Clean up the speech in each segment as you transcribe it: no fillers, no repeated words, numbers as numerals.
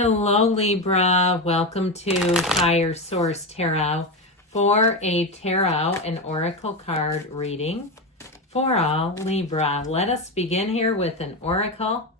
Hello, Libra. Welcome to Higher Source Tarot for a tarot and oracle card reading for all Libra. Let us begin here with an oracle.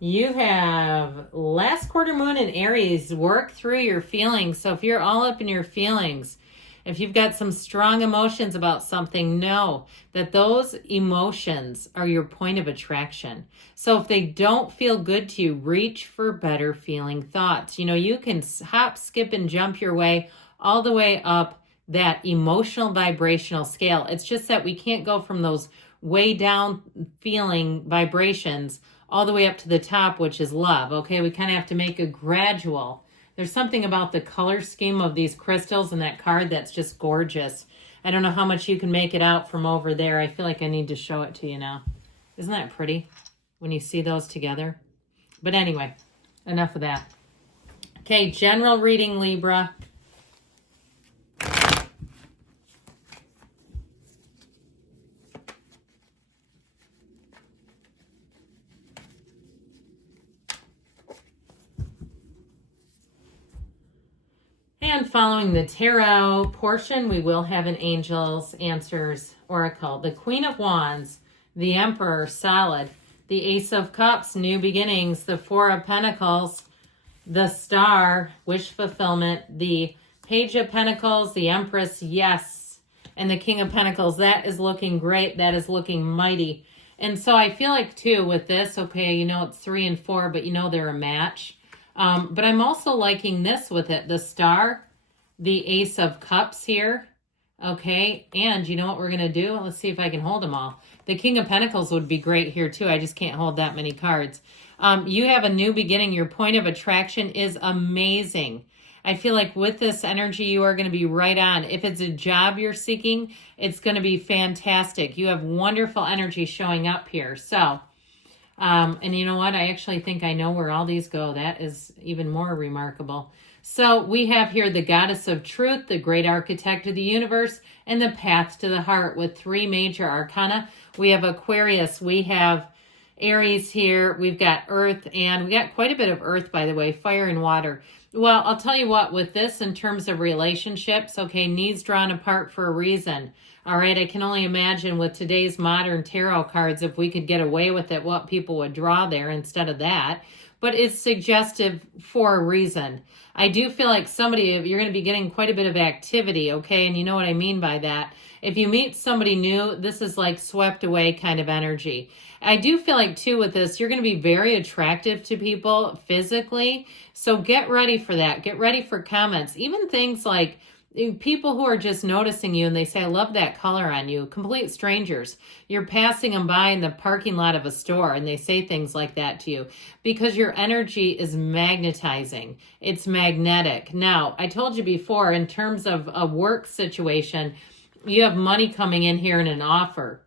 You have last quarter moon in Aries. Work through your feelings. So if you're all up in your feelings, if you've got some strong emotions about something, know that those emotions are your point of attraction. So if they don't feel good to you, reach for better feeling thoughts. You know, you can hop, skip, and jump your way all the way up that emotional vibrational scale. It's just that we can't go from those way down feeling vibrations all the way up to the top, which is love. Okay, we kind of have to make a gradual. There's something about the color scheme of these crystals and that card that's just gorgeous. I don't know how much you can make it out from over there. I feel like I need to show it to you now. Isn't that pretty when you see those together? But anyway, enough of that. Okay, general reading, Libra. And following the tarot portion, we will have an Angel's Answers Oracle. The Queen of Wands, the Emperor, solid. The Ace of Cups, new beginnings. The Four of Pentacles, the Star, wish fulfillment. The Page of Pentacles, the Empress, yes. And the King of Pentacles, that is looking great. That is looking mighty. And so I feel like, too, with this, okay, you know it's 3 and 4, but you know they're a match. But I'm also liking this with it. The Star, the Ace of Cups here. Okay. And you know what we're going to do? Let's see if I can hold them all. The King of Pentacles would be great here too. I just can't hold that many cards. You have a new beginning. Your point of attraction is amazing. I feel like with this energy, you are going to be right on. If it's a job you're seeking, it's going to be fantastic. You have wonderful energy showing up here. So, and you know what? I actually think I know where all these go. That is even more remarkable. So we have here the Goddess of Truth, the Great Architect of the Universe, and the Path to the Heart with 3 major arcana. We have Aquarius. We have Aries here. We've got Earth, and we got quite a bit of Earth, by the way, fire and water. Well, I'll tell you what, with this in terms of relationships, okay, needs drawn apart for a reason. All right, I can only imagine with today's modern tarot cards, if we could get away with it, what people would draw there instead of that. But it's suggestive for a reason. I do feel like you're going to be getting quite a bit of activity, okay? And you know what I mean by that. If you meet somebody new, this is like swept away kind of energy. I do feel like, too, with this, you're going to be very attractive to people physically. So get ready for that. Get ready for comments. Even things like people who are just noticing you and they say, I love that color on you. Complete strangers. You're passing them by in the parking lot of a store and they say things like that to you because your energy is magnetizing. It's magnetic. Now, I told you before, in terms of a work situation, you have money coming in here in an offer.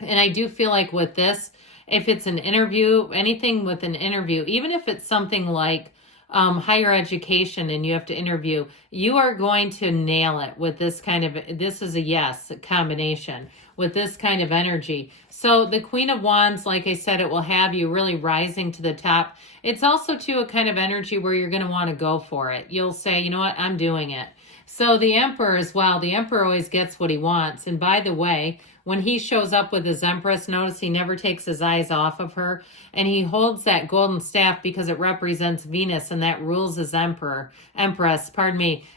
And I do feel like with this, if it's an interview, anything with an interview, even if it's something like higher education and you have to interview, you are going to nail it with this kind of, this is a yes combination with this kind of energy. So the Queen of Wands, like I said, it will have you really rising to the top. It's also too a kind of energy where you're going to want to go for it. You'll say, you know what, I'm doing it. So the Emperor as well, the Emperor always gets what he wants. And by the way, when he shows up with his Empress, notice he never takes his eyes off of her. And he holds that golden staff because it represents Venus and that rules his Empress,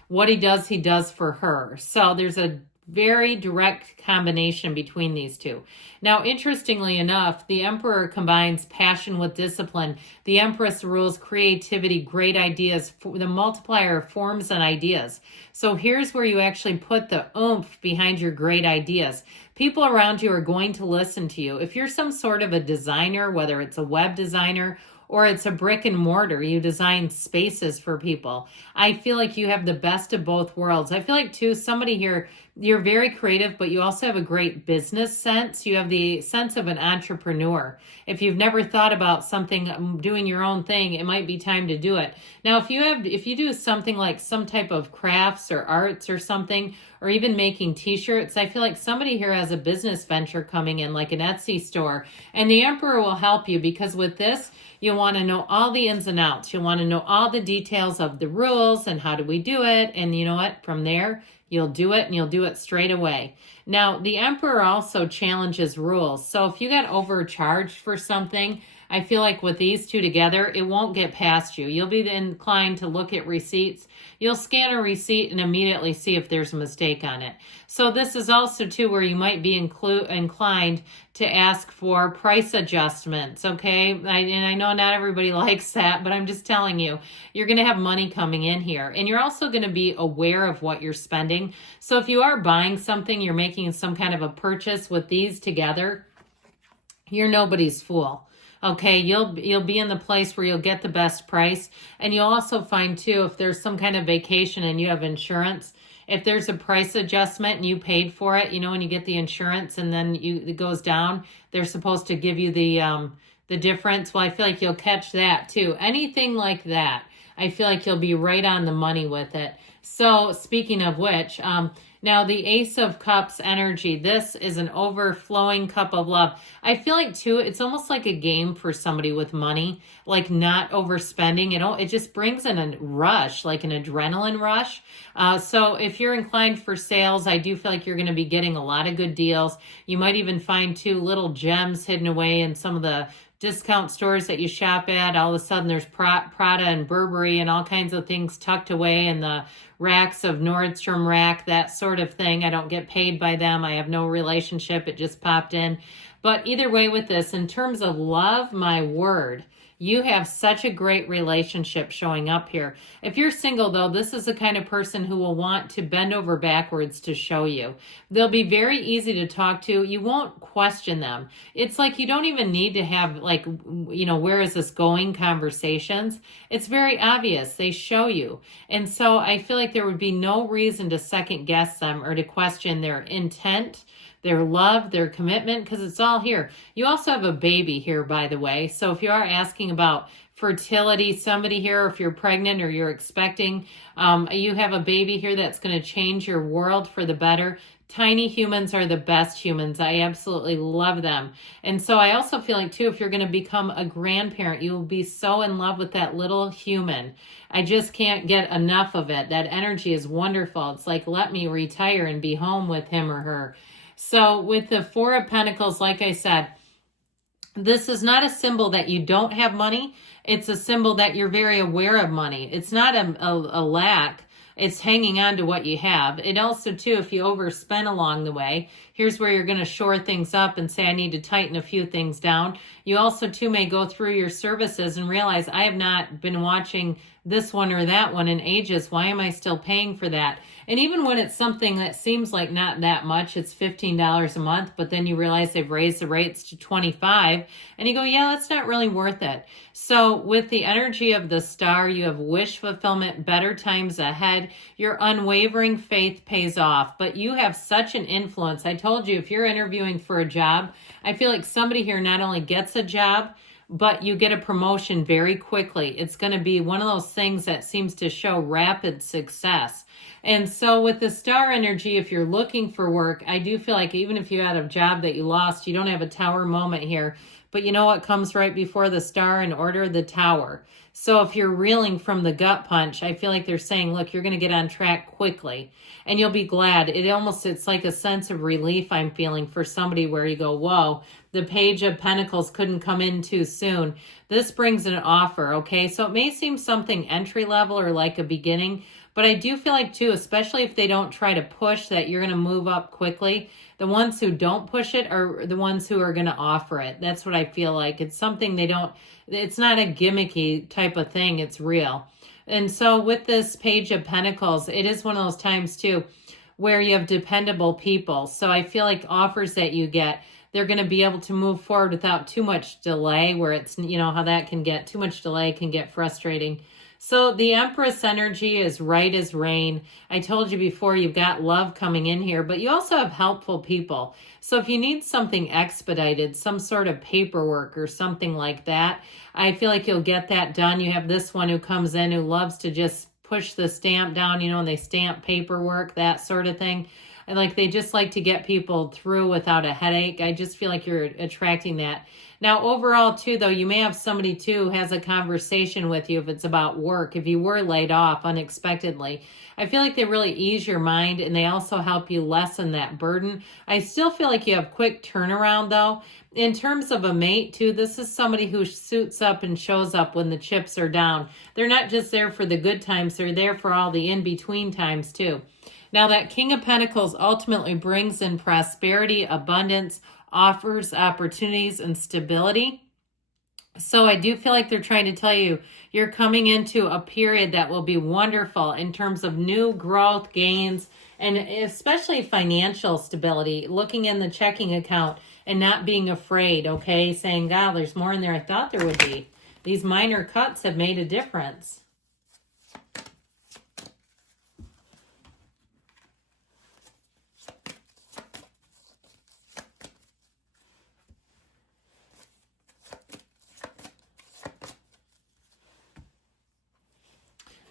What he does for her. So there's a very direct combination between these two. Now, interestingly enough, the Emperor combines passion with discipline. The Empress rules creativity, great ideas, the multiplier of forms and ideas. So here's where you actually put the oomph behind your great ideas. People around you are going to listen to you. If you're some sort of a designer, whether it's a web designer or it's a brick and mortar, you design spaces for people, I feel like you have the best of both worlds. I feel like, too, somebody here, you're very creative, but you also have a great business sense. You have the sense of an entrepreneur. If you've never thought about something, doing your own thing, it might be time to do it. Now, if you do something like some type of crafts or arts or something, or even making t-shirts, I feel like somebody here has a business venture coming in, like an Etsy store. And the Emperor will help you, because with this, you want to know all the ins and outs. You want to know all the details of the rules and how do we do it. And you know what? From there, you'll do it, and you'll do it straight away. Now, the Emperor also challenges rules. So if you got overcharged for something, I feel like with these two together, it won't get past you. You'll be inclined to look at receipts. You'll scan a receipt and immediately see if there's a mistake on it. So this is also too where you might be inclined to ask for price adjustments, okay? And I know not everybody likes that, but I'm just telling you, you're going to have money coming in here. And you're also going to be aware of what you're spending. So if you are buying something, you're making some kind of a purchase with these together, you're nobody's fool. Okay, you'll be in the place where you'll get the best price. And you'll also find too, if there's some kind of vacation and you have insurance, if there's a price adjustment and you paid for it, you know, when you get the insurance and then it goes down, they're supposed to give you the difference. Well, I feel like you'll catch that too. Anything like that, I feel like you'll be right on the money with it. So speaking of which, now the Ace of Cups energy, this is an overflowing cup of love. I feel like too, it's almost like a game for somebody with money, like not overspending. You know, it just brings in a rush, like an adrenaline rush. So if you're inclined for sales, I do feel like you're going to be getting a lot of good deals. You might even find too little gems hidden away in some of the discount stores that you shop at. All of a sudden there's Prada and Burberry and all kinds of things tucked away in the racks of Nordstrom Rack, that sort of thing. I don't get paid by them. I have no relationship. It just popped in. But either way with this, in terms of love, my word, you have such a great relationship showing up here. If you're single, though, this is the kind of person who will want to bend over backwards to show you. They'll be very easy to talk to. You won't question them. It's like you don't even need to have, like, you know, where is this going conversations. It's very obvious. They show you. And so I feel like there would be no reason to second guess them or to question their intent, their love, their commitment, because it's all here. You also have a baby here, by the way. So if you are asking about fertility, somebody here, if you're pregnant or you're expecting, you have a baby here that's going to change your world for the better. Tiny humans are the best humans. I absolutely love them. And so I also feel like, too, if you're going to become a grandparent, you will be so in love with that little human. I just can't get enough of it. That energy is wonderful. It's like, let me retire and be home with him or her. So with the Four of Pentacles, like I said, this is not a symbol that you don't have money. It's a symbol that you're very aware of money. It's not a lack. It's hanging on to what you have. It also, too, if you overspend along the way, here's where you're going to shore things up and say, I need to tighten a few things down. You also, too, may go through your services and realize, I have not been watching this one or that one in ages. Why am I still paying for that? And even when it's something that seems like not that much, it's $15 a month, but then you realize they've raised the rates to $25, and you go, yeah, that's not really worth it. So with the energy of the star, you have wish fulfillment, better times ahead. Your unwavering faith pays off, but you have such an influence. I told you, if you're interviewing for a job, I feel like somebody here not only gets a job, but you get a promotion very quickly. It's going to be one of those things that seems to show rapid success. And so with the star energy, if you're looking for work, I do feel like even if you had a job that you lost, you don't have a tower moment here. But you know what comes right before the star in order? The tower. So if you're reeling from the gut punch, I feel like they're saying, look, you're going to get on track quickly and you'll be glad. It's like a sense of relief I'm feeling for somebody where you go, whoa, the Page of Pentacles couldn't come in too soon. This brings an offer, okay? So it may seem something entry level or like a beginning, but I do feel like too, especially if they don't try to push that you're going to move up quickly, the ones who don't push it are the ones who are going to offer it. That's what I feel like. It's something it's not a gimmicky type of thing. It's real. And so with this Page of Pentacles, it is one of those times too where you have dependable people. So I feel like offers that you get, they're going to be able to move forward without too much delay, where it's, you know, how that can get, too much delay can get frustrating. So the Empress energy is right as rain. I told you before, you've got love coming in here, but you also have helpful people. So if you need something expedited, some sort of paperwork or something like that, I feel like you'll get that done. You have this one who comes in who loves to just push the stamp down, you know, and they stamp paperwork, that sort of thing. And like they just like to get people through without a headache. I just feel like you're attracting that. Now, overall, too, though, you may have somebody, too, who has a conversation with you if it's about work, if you were laid off unexpectedly. I feel like they really ease your mind, and they also help you lessen that burden. I still feel like you have quick turnaround, though. In terms of a mate, too, this is somebody who suits up and shows up when the chips are down. They're not just there for the good times. They're there for all the in-between times, too. Now, that King of Pentacles ultimately brings in prosperity, abundance, offers opportunities and stability. So I do feel like they're trying to tell you you're coming into a period that will be wonderful in terms of new growth, gains, and especially financial stability, looking in the checking account and not being afraid, okay? Saying, God, there's more in there I thought there would be. These minor cuts have made a difference.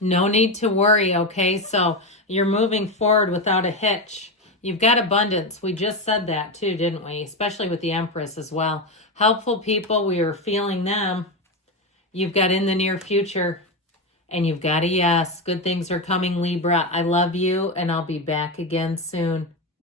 No need to worry, okay? So you're moving forward without a hitch. You've got abundance. We just said that too, didn't we? Especially with the Empress as well. Helpful people, we are feeling them. You've got in the near future. And you've got a yes. Good things are coming, Libra. I love you, and I'll be back again soon.